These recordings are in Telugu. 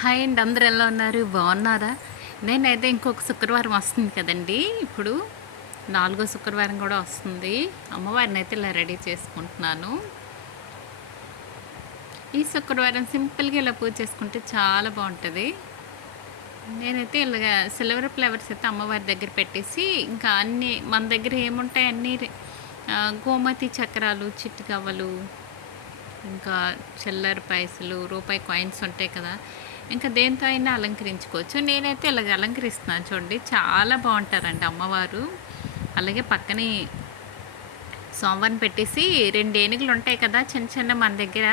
హాయ్ అండి, అందరూ ఎలా ఉన్నారు? బాగున్నారా? నేనైతే ఇంకొక శుక్రవారం వస్తుంది కదండి. ఇప్పుడు 4వ శుక్రవారం కూడా వస్తుంది. అమ్మవారిని అయితే ఇలా రెడీ చేసుకుంటున్నాను. ఈ శుక్రవారం సింపుల్గా ఇలా పూజ చేసుకుంటే చాలా బాగుంటుంది. నేనైతే ఇలాగ సిల్వర్ ఫ్లవర్స్ అయితే అమ్మవారి దగ్గర పెట్టేసి, ఇంకా అన్నీ మన దగ్గర ఏముంటాయి అన్నీ గోమతి చక్రాలు, చిట్టుగవ్వలు, ఇంకా చిల్లర పైసలు, రూపాయి కాయిన్స్ ఉంటాయి కదా, ఇంకా దేంతో అయినా అలంకరించుకోవచ్చు. నేనైతే ఇలాగ అలంకరిస్తున్నాను చూడండి, చాలా బాగుంటారండి అమ్మవారు. అలాగే పక్కనే సోమవారం పెట్టేసి 2 ఏనుగులు ఉంటాయి కదా, చిన్న చిన్న మన దగ్గర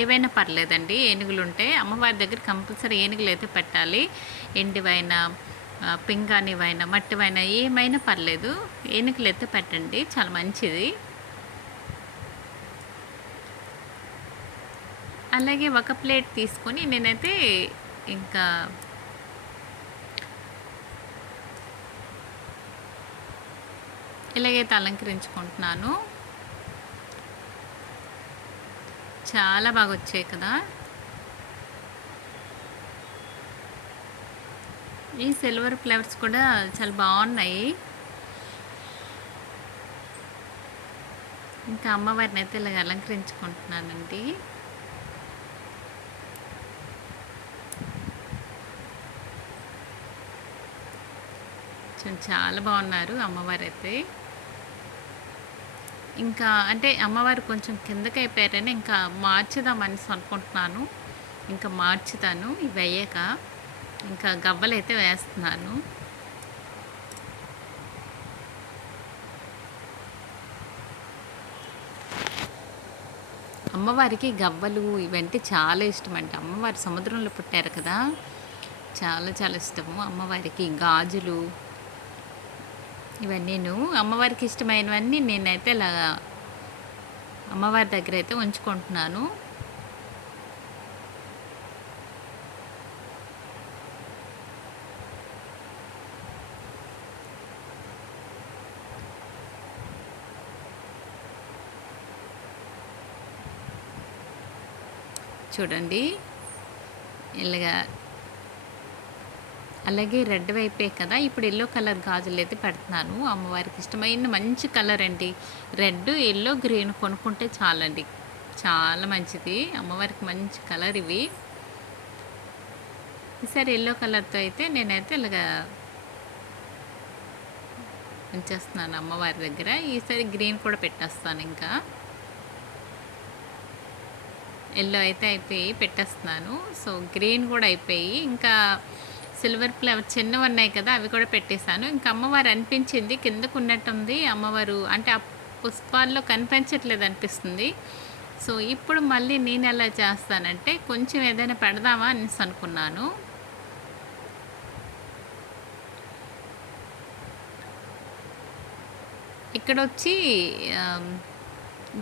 ఏవైనా పర్లేదండి. ఏనుగులు ఉంటే అమ్మవారి దగ్గర కంపల్సరీ ఏనుగులు అయితే పెట్టాలి. ఎండివైనా పింగాణివైనా మట్టివైనా ఏమైనా పర్లేదు, ఏనుగులు అయితే పెట్టండి, చాలా మంచిది. అలాగే ఒక ప్లేట్ తీసుకొని నేనైతే ఇంకా ఇలాగైతే అలంకరించుకుంటున్నాను. చాలా బాగా వచ్చాయి కదా. ఈ సిల్వర్ ఫ్లవర్స్ కూడా చాలా బాగున్నాయి. ఇంకా అమ్మవారిని అయితే ఇలాగ అలంకరించుకుంటున్నానండి. చాలా బాగున్నారు అమ్మవారు అయితే. ఇంకా అంటే అమ్మవారు కొంచెం కిందకి అయిపోయారని ఇంకా మార్చుదామని అనుకుంటున్నాను. ఇంకా మార్చుతాను ఇవి అయ్యాక. ఇంకా గవ్వలైతే వేస్తున్నాను. అమ్మవారికి గవ్వలు ఇవంటే చాలా ఇష్టం అండి. అమ్మవారు సముద్రంలో పుట్టారు కదా, చాలా చాలా ఇష్టము అమ్మవారికి. గాజులు ఇవన్నీను అమ్మవారికి ఇష్టమైనవన్నీ నేనైతే ఇలా అమ్మవారి దగ్గర అయితే ఉంచుకుంటున్నాను. చూడండి ఇలాగా. అలాగే రెడ్ వైపే కదా, ఇప్పుడు ఎల్లో కలర్ గాజులు అయితే పెడుతున్నాను. అమ్మవారికి ఇష్టమైన మంచి కలర్ అండి. రెడ్, ఎల్లో, గ్రీన్ కొనుక్కుంటే చాలండి, చాలా మంచిది. అమ్మవారికి మంచి కలర్ ఇవి. ఈసారి ఎల్లో కలర్తో అయితే నేనైతే ఇలాగా ఉంచేస్తున్నాను అమ్మవారి దగ్గర. ఈసారి గ్రీన్ కూడా పెట్టేస్తాను. ఇంకా ఎల్లో అయితే అయిపోయి పెట్టేస్తున్నాను. సో గ్రీన్ కూడా అయిపోయి, ఇంకా సిల్వర్ ఫ్లవర్ చిన్నవి ఉన్నాయి కదా, అవి కూడా పెట్టేశాను. ఇంకా అమ్మవారు అనిపించింది కిందకు ఉన్నట్టుంది అమ్మవారు, అంటే ఆ పుష్పాల్లో కనిపించట్లేదు అనిపిస్తుంది. సో ఇప్పుడు మళ్ళీ నేను ఎలా చేస్తానంటే కొంచెం ఏదైనా పెడదామా అనేసి అనుకున్నాను. ఇక్కడ వచ్చి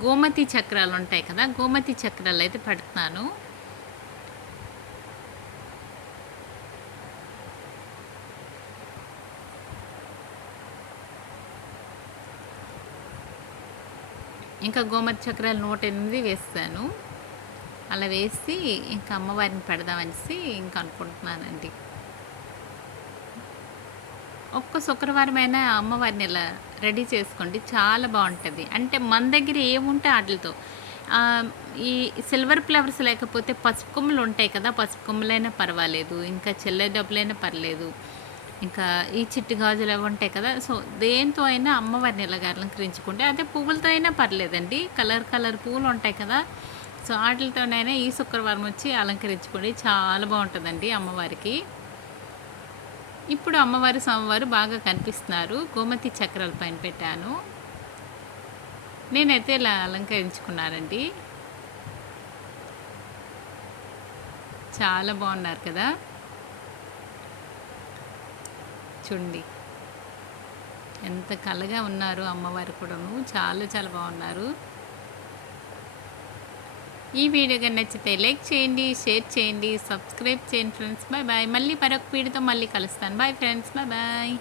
గోమతి చక్రాలు ఉంటాయి కదా, గోమతి చక్రాలు అయితే పెడుతున్నాను. ఇంకా గోమతి చక్రాలు 108 వేస్తాను. అలా వేసి ఇంకా అమ్మవారిని పెడదామనేసి ఇంకా అనుకుంటున్నానండి. ఒక్క శుక్రవారమైనా అమ్మవారిని ఇలా రెడీ చేసుకోండి, చాలా బాగుంటుంది. అంటే మన దగ్గర ఏముంటే వాటితో ఈ సిల్వర్ ఫ్లవర్స్ లేకపోతే పసుపు కొమ్ములు ఉంటాయి కదా, పసుపు కొమ్ములైనా పర్వాలేదు, ఇంకా చిల్లర డబ్బులైనా పర్లేదు, ఇంకా ఈ చిట్టు గాజులు అవి ఉంటాయి కదా. సో దేంతో అయినా అమ్మవారిని ఇలాగ అలంకరించుకుంటే, అదే పువ్వులతో అయినా పర్లేదండి, కలర్ కలర్ పువ్వులు ఉంటాయి కదా. సో వాటితోనైనా ఈ శుక్రవారం వచ్చి అలంకరించుకోండి, చాలా బాగుంటుందండి అమ్మవారికి. ఇప్పుడు అమ్మవారు స్వామివారు బాగా కనిపిస్తున్నారు. గోమతి చక్రాల పైన పెట్టాను. నేనైతే ఇలా అలంకరించుకున్నానండి. చాలా బాగున్నారు కదా, చూడండి ఎంత కలగా ఉన్నారు అమ్మవారు కూడాను, చాలా చాలా బాగున్నారు. ఈ వీడియో కానీ నచ్చితే లైక్ చేయండి, షేర్ చేయండి, సబ్స్క్రైబ్ చేయండి ఫ్రెండ్స్. Bye bye. మళ్ళీ మరొక వీడియోతో మళ్ళీ కలుస్తాను. Bye friends, bye bye.